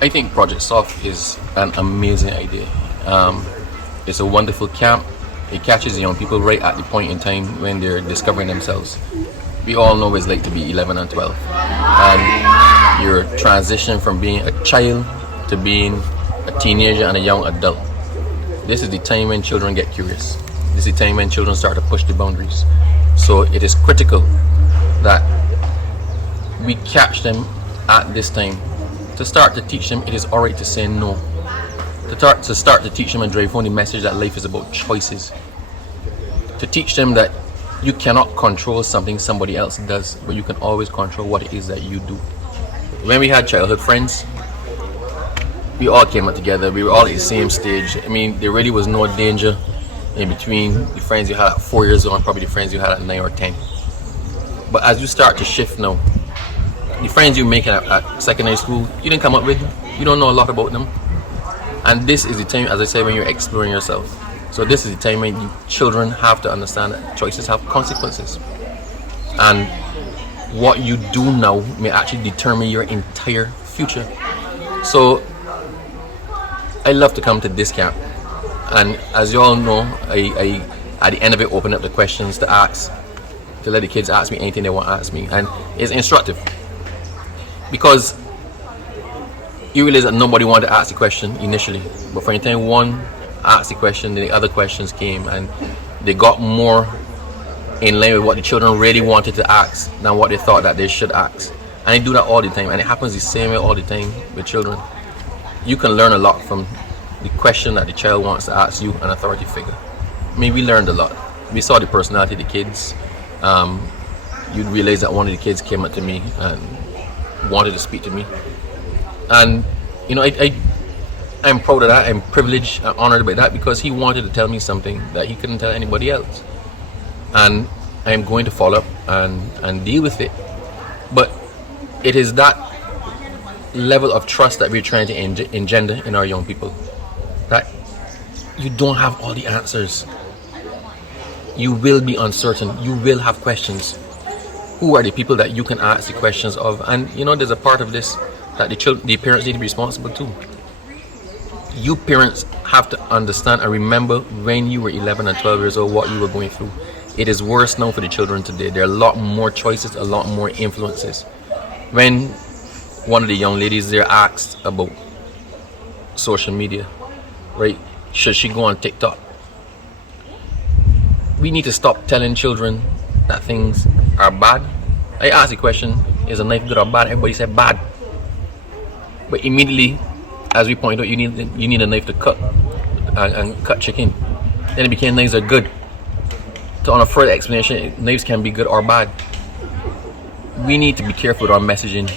I think Project Soft is an amazing idea. It's a wonderful camp. It catches young people right at the point in time when they're discovering themselves. We all know what it's like to be 11 and 12. And your transition from being a child to being a teenager and a young adult. This is the time when children get curious. This is the time when children start to push the boundaries. So it is critical that we catch them at this time to start to teach them it is alright to say no. To start to teach them and drive home the message that life is about choices. To teach them that you cannot control something somebody else does, but you can always control what it is that you do. When we had childhood friends, we all came up together. We were all at the same stage. I mean, there really was no danger in between the friends you had at 4 years old and probably the friends you had at 9 or 10. But as you start to shift now, the friends you're making at secondary school, you didn't come up with. You don't know a lot about them. And this is the time, as I said, when you're exploring yourself. So this is the time when children have to understand that choices have consequences. And what you do now may actually determine your entire future. So I love to come to this camp. And as you all know, I at the end of it open up the questions to ask, to let the kids ask me anything they want to ask me. And it's instructive. Because you realize that nobody wanted to ask the question initially. But for any time one asked the question, then the other questions came, and they got more in line with what the children really wanted to ask than what they thought that they should ask. And they do that all the time, and it happens the same way all the time with children. You can learn a lot from the question that the child wants to ask you, an authority figure. I mean, we learned a lot. We saw the personality of the kids. You'd realize that one of the kids came up to me and wanted to speak to me. And you know, I'm proud of that. I'm privileged and honored by that, because he wanted to tell me something that he couldn't tell anybody else. And I'm going to follow up and deal with it. But it is that level of trust that we're trying to engender in our young people. That you don't have all the answers. You will be uncertain. You will have questions. Who are the people that you can ask the questions of? And you know, there's a part of this that the parents need to be responsible too. You parents have to understand and remember when you were 11 and 12 years old what you were going through. It is worse now for the children today. There are a lot more choices, a lot more influences. When one of the young ladies there asked about social media, right? Should she go on TikTok? We need to stop telling children that things are bad. I asked the question, is a knife good or bad? Everybody said bad. But immediately, as we point out, you need a knife to cut and cut chicken. Then it became knives are good. So on a further explanation, knives can be good or bad. We need to be careful with our messaging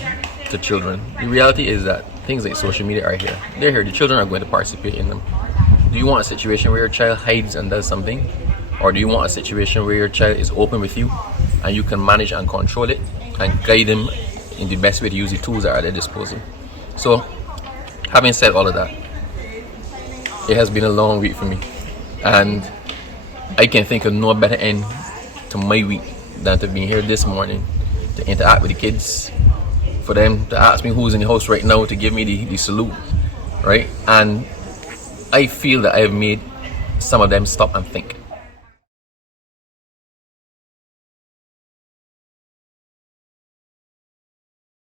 to children. The reality is that things like social media are here. They're here. The children are going to participate in them. Do you want a situation where your child hides and does something? Or do you want a situation where your child is open with you and you can manage and control it and guide them in the best way to use the tools that are at their disposal? So, having said all of that, it has been a long week for me, and I can think of no better end to my week than to be here this morning to interact with the kids, for them to ask me who's in the house right now, to give me the salute, right? And I feel that I have made some of them stop and think.